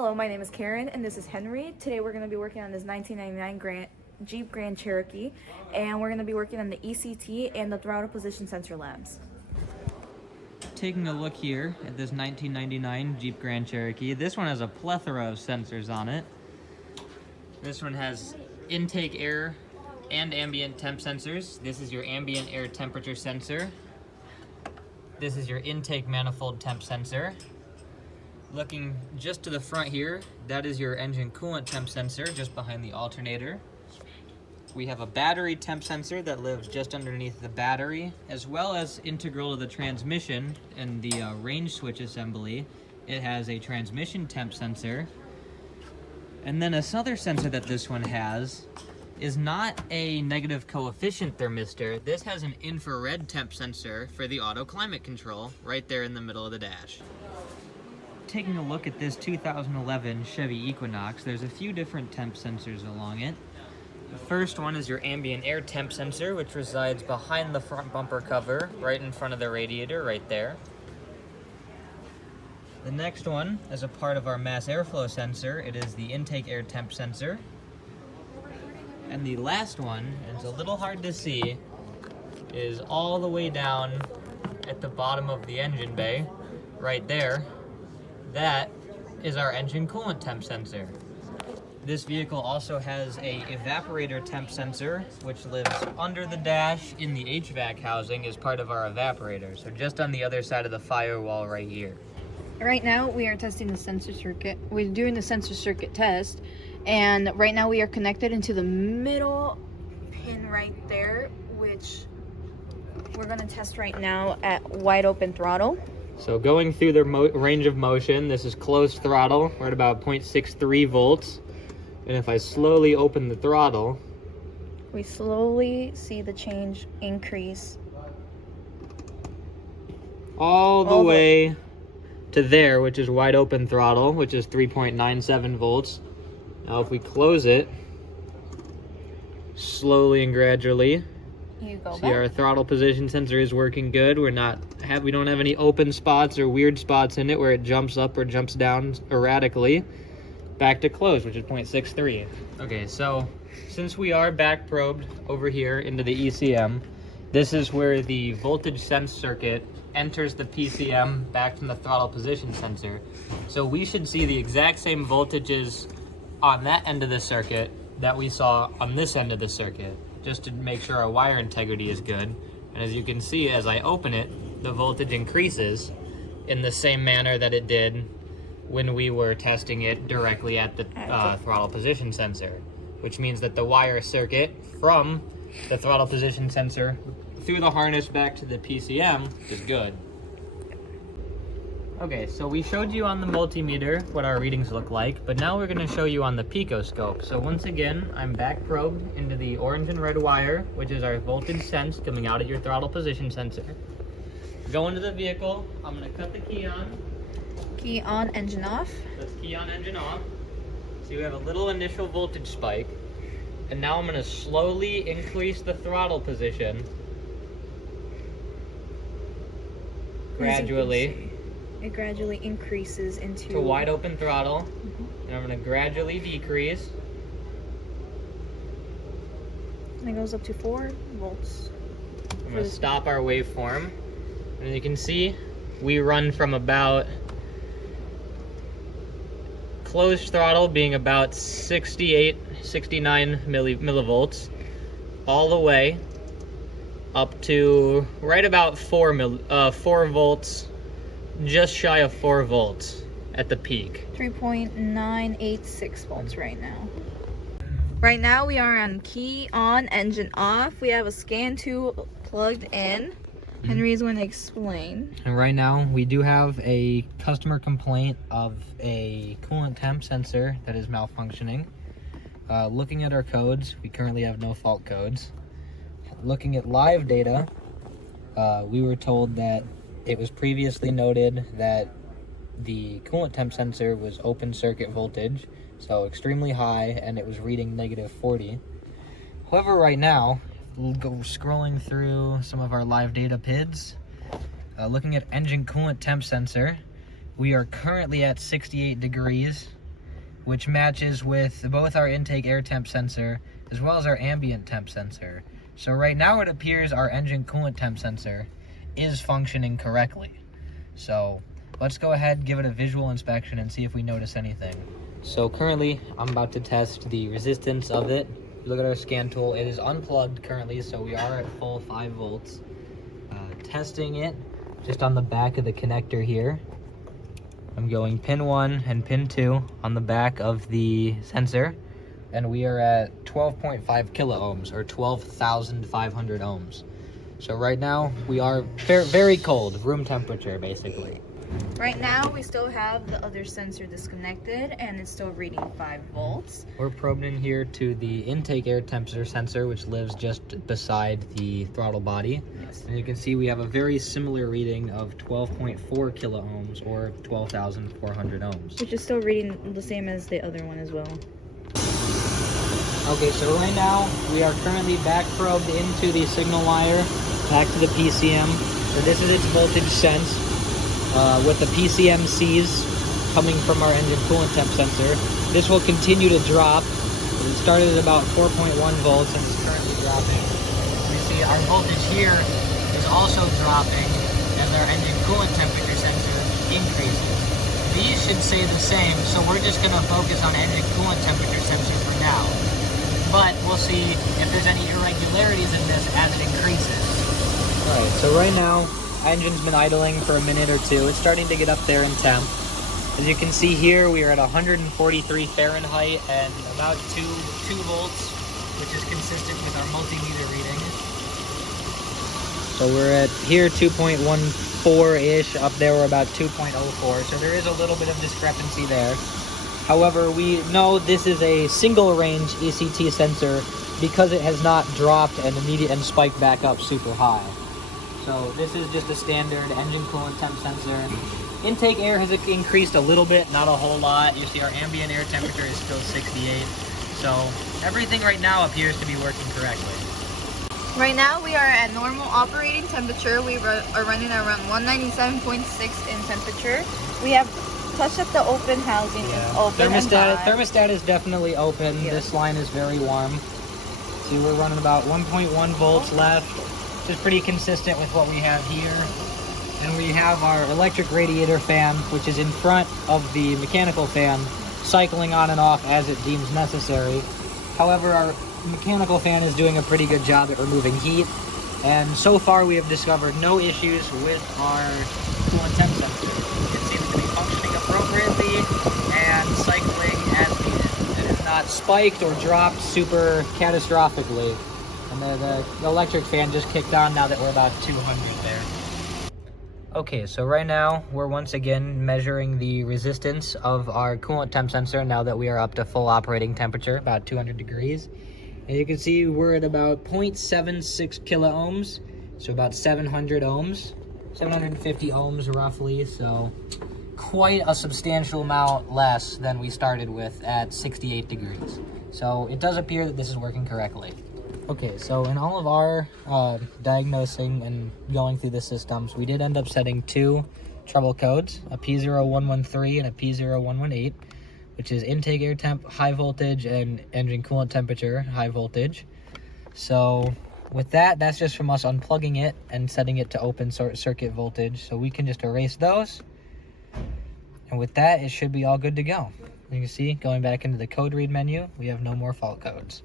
Hello, my name is Karen and this is Henry. Today we're going to be working on this 1999 Jeep Grand Cherokee, and we're going to be working on the ECT and the throttle position sensor labs. Taking a look here at this 1999 Jeep Grand Cherokee, this one has a plethora of sensors on it. This one has intake air and ambient temp sensors. This is your ambient air temperature sensor. This is your intake manifold temp sensor. Looking just to the front here, that is your engine coolant temp sensor just behind the alternator. We have a battery temp sensor that lives just underneath the battery, as well as integral to the transmission and the range switch assembly. It has a transmission temp sensor. And then another sensor that this one has is not a negative coefficient thermistor. This has an infrared temp sensor for the auto climate control right there in the middle of the dash. Taking a look at this 2011 Chevy Equinox, there's a few different temp sensors along it. The first one is your ambient air temp sensor, which resides behind the front bumper cover, right in front of the radiator, right there. The next one is a part of our mass airflow sensor. It is the intake air temp sensor. And the last one, it's a little hard to see, is all the way down at the bottom of the engine bay, right there. That is our engine coolant temp sensor. This vehicle also has a evaporator temp sensor, which lives under the dash in the HVAC housing as part of our evaporator. So just on the other side of the firewall right here. Right now we are testing the sensor circuit. We're doing the sensor circuit test, and right now we are connected into the middle pin right there, which we're going to test right now at wide open throttle. So going through the range of motion, this is closed throttle. We're at about 0.63 volts. And if I slowly open the throttle, we slowly see the change increase all the way to there, which is wide open throttle, which is 3.97 volts. Now if we close it, slowly and gradually, see our throttle position sensor is working good. We don't have any open spots or weird spots in it where it jumps up or jumps down erratically. Back to close, which is 0.63. Okay, so since we are back probed over here into the ECM, this is where the voltage sense circuit enters the PCM back from the throttle position sensor. So we should see the exact same voltages on that end of the circuit that we saw on this end of the circuit, just to make sure our wire integrity is good. And as you can see, as I open it, the voltage increases in the same manner that it did when we were testing it directly at the throttle position sensor, which means that the wire circuit from the throttle position sensor through the harness back to the PCM is good. Okay, so we showed you on the multimeter what our readings look like, but now we're going to show you on the picoscope. So once again, I'm back probed into the orange and red wire, which is our voltage sense coming out of your throttle position sensor. Go into the vehicle, I'm going to cut the key on. Key on, engine off. Let's key on, engine off. So you have a little initial voltage spike, and now I'm going to slowly increase the throttle position gradually. It gradually increases into to wide open throttle, and I'm going to gradually decrease. And it goes up to 4 volts. I'm going to stop our waveform, and as you can see, we run from about closed throttle being about 68, 69 millivolts, all the way up to right about 4 volts, just shy of 4 volts at the peak. 3.986 volts right now. Right now we are on key on, engine off. We have a scan tool plugged in. Henry is going to explain. And right now we do have a customer complaint of a coolant temp sensor that is malfunctioning. Looking at our codes, we currently have no fault codes. Looking at live data, we were told that it was previously noted that the coolant temp sensor was open circuit voltage, so extremely high, and it was reading -40. However, right now, we'll go scrolling through some of our live data PIDs. Looking at engine coolant temp sensor, we are currently at 68 degrees which matches with both our intake air temp sensor as well as our ambient temp sensor. So right now it appears our engine coolant temp sensor is functioning correctly. So let's go ahead, give it a visual inspection and see if we notice anything. So currently I'm about to test the resistance of it. Look at our scan tool. It is unplugged currently, so we are at full 5 volts. Testing it just on the back of the connector here. I'm going pin 1 and pin 2 on the back of the sensor, and we are at 12.5 kilo ohms, or 12,500 ohms. So right now we are very cold, room temperature basically. Right now we still have the other sensor disconnected and it's still reading 5 volts. We're probed in here to the intake air temperature sensor, which lives just beside the throttle body. Yes. And you can see we have a very similar reading of 12.4 kilo ohms, or 12,400 ohms. Which is still reading the same as the other one as well. Okay, so right now we are currently back probed into the signal wire, back to the PCM. So this is its voltage sense. With the PCMCs coming from our engine coolant temp sensor. This will continue to drop. It started at about 4.1 volts and is currently dropping. You see our voltage here is also dropping as our engine coolant temperature sensor increases. These should stay the same, so we're just going to focus on engine coolant temperature sensor for now. But we'll see if there's any irregularities in this as it increases. Alright, so right now, engine's been idling for a minute or two. It's starting to get up there in temp. As you can see here, we are at 143 Fahrenheit and about 2 volts, which is consistent with our multimeter reading. So we're at here 2.14-ish, up there we're about 2.04, so there is a little bit of discrepancy there. However, we know this is a single range ECT sensor because it has not dropped and spiked back up super high. So this is just a standard engine coolant temp sensor. Intake air has increased a little bit, not a whole lot. You see our ambient air temperature is still 68. So everything right now appears to be working correctly. Right now we are at normal operating temperature. We are running around 197.6 in temperature. We have touched up the open housing. Yeah. It's open Thermostat is definitely open. Yes. This line is very warm. See, we're running about 1.1 volts left, which is pretty consistent with what we have here. And we have our electric radiator fan, which is in front of the mechanical fan, cycling on and off as it deems necessary. However, our mechanical fan is doing a pretty good job at removing heat, and so far we have discovered no issues with our coolant temp sensor. It seems to be functioning appropriately and cycling as needed. It is not spiked or dropped super catastrophically. And the electric fan just kicked on now that we're about 200 there. Okay, so right now we're once again measuring the resistance of our coolant temp sensor now that we are up to full operating temperature, about 200 degrees. And you can see we're at about 0.76 kilo ohms, so about 700 ohms, 750 ohms roughly, so quite a substantial amount less than we started with at 68 degrees. So it does appear that this is working correctly. Okay, so in all of our diagnosing and going through the systems, we did end up setting 2 trouble codes, a P0113 and a P0118, which is intake air temp high voltage and engine coolant temperature high voltage. So with that, that's just from us unplugging it and setting it to open circuit voltage. So we can just erase those. And with that, it should be all good to go. You can see, going back into the code read menu, we have no more fault codes.